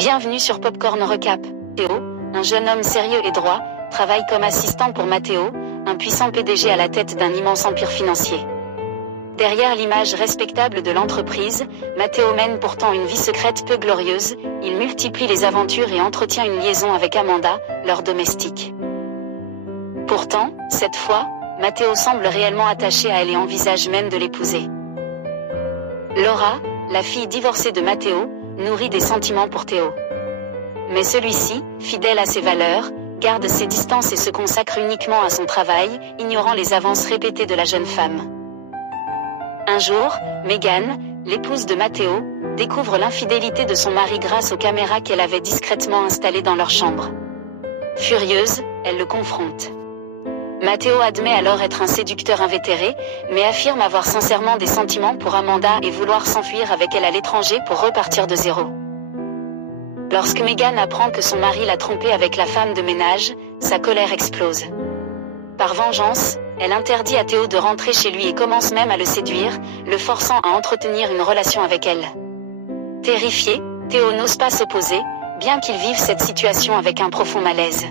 Bienvenue sur Popcorn Recap. Théo, un jeune homme sérieux et droit, travaille comme assistant pour Matteo, un puissant PDG à la tête d'un immense empire financier. Derrière l'image respectable de l'entreprise, Matteo mène pourtant une vie secrète peu glorieuse, il multiplie les aventures et entretient une liaison avec Amanda, leur domestique. Pourtant, cette fois, Matteo semble réellement attaché à elle et envisage même de l'épouser. Laura, la fille divorcée de Matteo, nourrit des sentiments pour Théo. Mais celui-ci, fidèle à ses valeurs, garde ses distances et se consacre uniquement à son travail, ignorant les avances répétées de la jeune femme. Un jour, Megan, l'épouse de Matteo, découvre l'infidélité de son mari grâce aux caméras qu'elle avait discrètement installées dans leur chambre. Furieuse, elle le confronte. Matteo admet alors être un séducteur invétéré, mais affirme avoir sincèrement des sentiments pour Amanda et vouloir s'enfuir avec elle à l'étranger pour repartir de zéro. Lorsque Megan apprend que son mari l'a trompée avec la femme de ménage, sa colère explose. Par vengeance, elle interdit à Théo de rentrer chez lui et commence même à le séduire, le forçant à entretenir une relation avec elle. Terrifié, Théo n'ose pas s'opposer, bien qu'il vive cette situation avec un profond malaise.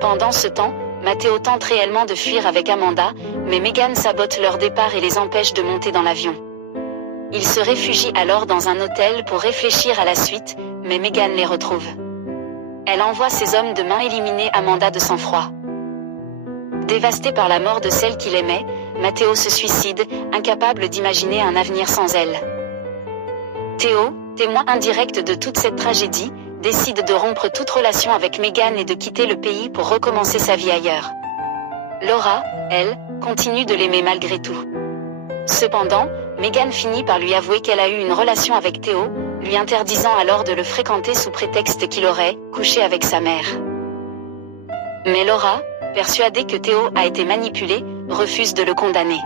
Pendant ce temps, Matteo tente réellement de fuir avec Amanda, mais Megan sabote leur départ et les empêche de monter dans l'avion. Ils se réfugient alors dans un hôtel pour réfléchir à la suite, mais Megan les retrouve. Elle envoie ses hommes de main éliminer Amanda de sang-froid. Dévasté par la mort de celle qu'il aimait, Matteo se suicide, incapable d'imaginer un avenir sans elle. Théo, témoin indirect de toute cette tragédie, décide de rompre toute relation avec Megan et de quitter le pays pour recommencer sa vie ailleurs. Laura, elle, continue de l'aimer malgré tout. Cependant, Megan finit par lui avouer qu'elle a eu une relation avec Théo, lui interdisant alors de le fréquenter sous prétexte qu'il aurait couché avec sa mère. Mais Laura, persuadée que Théo a été manipulé, refuse de le condamner.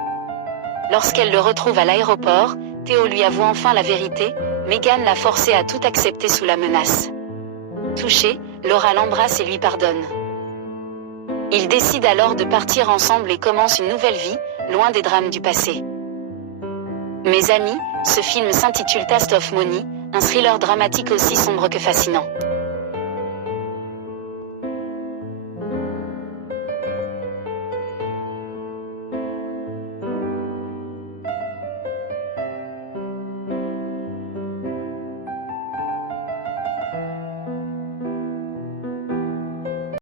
Lorsqu'elle le retrouve à l'aéroport, Théo lui avoue enfin la vérité, Megan l'a forcé à tout accepter sous la menace. Touchée, Laura l'embrasse et lui pardonne. Ils décident alors de partir ensemble et commencent une nouvelle vie, loin des drames du passé. Mes amis, ce film s'intitule Taste of Money, un thriller dramatique aussi sombre que fascinant.